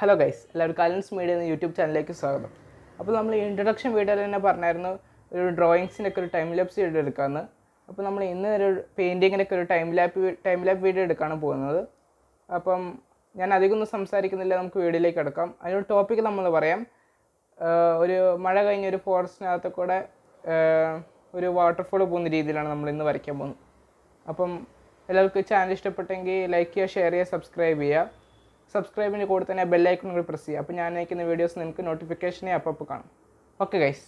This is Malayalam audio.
ഹലോ ഗൈസ്, എല്ലാവരും കലൻസ് മീഡിയ എന്ന യൂട്യൂബ് ചാനലിലേക്ക് സ്വാഗതം. അപ്പോൾ നമ്മൾ ഇൻട്രൊഡക്ഷൻ വീഡിയോയിൽ തന്നെ പറഞ്ഞായിരുന്നു ഒരു ഡ്രോയിങ്സിനൊക്കെ ഒരു ടൈം ലാപ്സ് വീഡിയോ എടുക്കാമെന്ന്. അപ്പോൾ നമ്മൾ ഇന്ന് ഒരു പെയിൻറ്റിങ്ങിനൊക്കെ ഒരു ടൈം ലാപ്പ് വീഡിയോ എടുക്കാണ് പോകുന്നത്. അപ്പം ഞാൻ അധികമൊന്നും സംസാരിക്കുന്നില്ല, നമുക്ക് വീഡിയോയിലേക്ക് കിടക്കാം. അതിനൊരു ടോപ്പിക്ക് നമ്മൾ പറയാം. ഒരു മഴ കഴിഞ്ഞ ഒരു ഫോറസ്റ്റിനകത്ത് കൂടെ ഒരു വാട്ടർഫോൾ പോകുന്ന രീതിയിലാണ് നമ്മൾ ഇന്ന് വരയ്ക്കാൻ പോകുന്നത്. അപ്പം എല്ലാവർക്കും ചാനൽ ഇഷ്ടപ്പെട്ടെങ്കിൽ ലൈക്ക് ചെയ്യുക, ഷെയർ ചെയ്യുക, സബ്സ്ക്രൈബ് ചെയ്യുക. സബ്സ്ക്രൈബിൻ്റെ കൂടെ തന്നെ ബെല്ലൈക്കൺ കൂടി പ്രസ് ചെയ്യുക. അപ്പോൾ ഞാൻ അയക്കുന്ന വീഡിയോസ് നിങ്ങൾക്ക് നോട്ടിഫിക്കേഷനെ അപ്പോൾ കാണും. Okay guys.